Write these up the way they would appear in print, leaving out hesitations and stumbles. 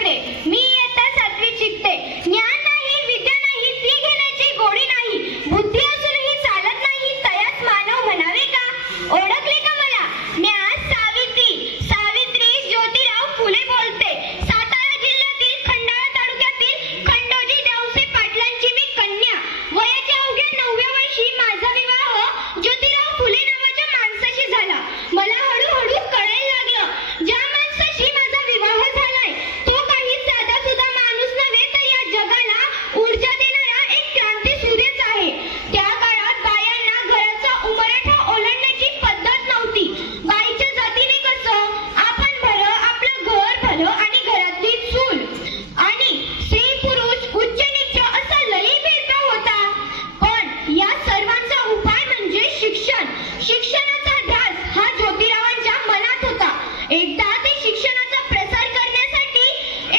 ठाकरे. मी इयत्ता 7वीत शिकते. ज्ञान नाही, विद्या नाही, ती घेण्याची गोडी नाही. बुद्धी असूनही चालत नाही, तयास मानव म्हणावे का? ओळखले का मला? मी आज सावित्री ज्योतिराव फुले बोलते. सातारा जिल्ह्यातील खंडाळा तालुक्यातील खंडोजी देवसे पाटलांची मी कन्या. वयाच्या अवघ्या 9व्या वर्षी माझा विवाह ज्योतिराव फुले नावाच्या माणसाशी झाला. मला हळूहळू कळायला लागलं, ज्या माणसाशी माझा विवाह झालाय तो काही साधा सुद्धा माणूस नव्हे, तर या जगाला ऊर्जा देणारा एक क्रांती सूर्यच आहे. त्या काळात बायांना घराचा उंबरठा ओलांडण्याची पद्धत नव्हती. बाईच्या जातीने कसं आपण भलं, आपलं घर भलं आणि घरातली चूल, आणि स्त्री पुरुष उच्च नीच असा लई भेदभाव होता. पण या सर्वांचा उपाय म्हणजे शिक्षण. शिक्षणाचा ध्यास हा ज्योतिरावांच्या मनात होता. एकदा ते शिक्षणाचा प्रसार करण्यासाठी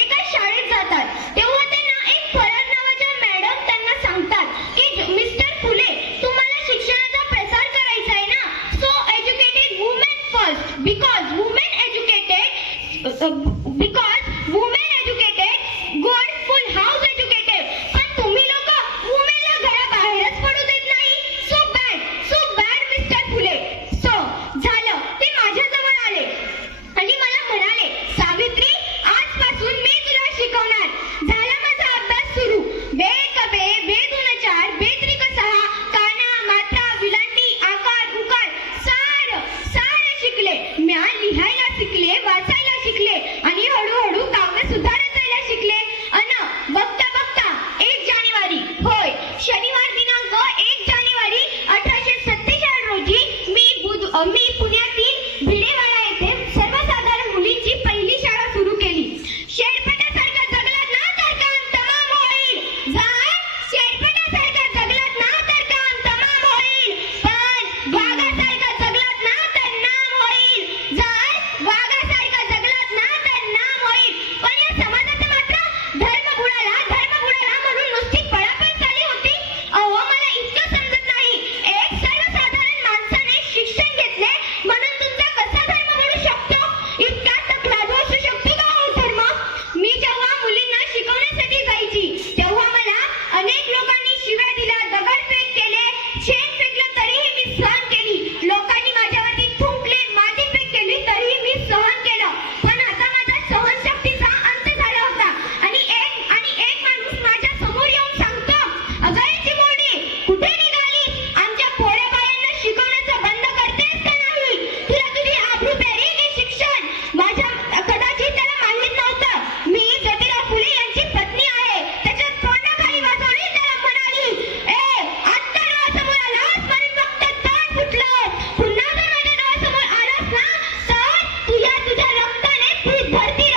एका शाळेत जातात. तेव्हा त्यांना एक फरार नावाच्या मॅडम त्यांना सांगतात की मिस्टर फुले, तुम्हाला शिक्षणाचा प्रसार करायचा आहे ना, so educated women first, because women educated good, full house educated. पण तुम्ही लोक वुमेनला घराबाहेरच पडू देत नाही. सो बॅड मिस्टर फुले. सो झालं, ते माझ्याजवळ आले आणि मला म्हणाले, सावित्री, आजपासून मी तुला शिकवणार. झाला माझा अभ्यास सुरू. बे कबे, बे दोन चार, बे त्रिक सहा, काना, मात्रा, विलांटी, आकार, उकार सार शिकले. म्या लिहायला शिकले, वाचायला शिकले आणि हळूहळू काव्य सुद्धा रचायला शिकले. बघता 1 जानेवारी, होय, शनिवार दिनांक 1 जानेवारी 1847 रोजी मी पुण्यातील भिडेवाडा येथे सर्वसाधारण मुलींची पहिली शाळा सुरू केली. शेरपेटासारखा जगलात ना तर काम तमाम होईल. शेरपेटासारखा जगलात ना तर काम तमाम होईल. पण वाघासारखा जगलात ना तर नाम होईल. वाघासारखा जगलात ना तर नाम होईल. पण या समाजात मात्र धर्म बुडाला म्हणून नुसती पळापळ चालली होती. अहो, मला इतकं समजत नाही, एक सर्वसाधारण माणसाने शिक्षण घेतले म्हणून तुमचा कसा धर्म बुडू शकतो? इतका तकलादू असू शकतो का हो धर्म? मी जेव्हा मुलींना शिकवण्यासाठी जायची तेव्हा मला अनेक लोकांनी शिव्या दिल्या, दगडफेक केले, शेण फेकलं तरीही मी सहन केली. लोकांनी माझ्यावरती थुंकले, मातीफेक केली तरीही मी सहन केलं. पण आता माझा सहनशक्तीचा अंत झाला होता आणि एक माणूस माझ्या समोर येऊन सांगतो, अगं याची मोडी, कुठे निघाली? आमच्या पोऱ्या बायांना शिकवण्याचं बंद करतेस का नाही? तुला तुझी आबरू प्यारी की शिक्षण? कदाचित त्याला माहित नव्हतं मी ज्योतिराव फुले यांची पत्नी आहे. त्याच्या तोंडाखाली वाजवली. त्याला म्हणाली, आत्ता डोळ्यासमोर आलास म्हणून फक्त तोंड फुटलं. पुन्हा जर माझ्या डोळ्यासमोर आलास ना तर तुझ्या रक्ताने धरती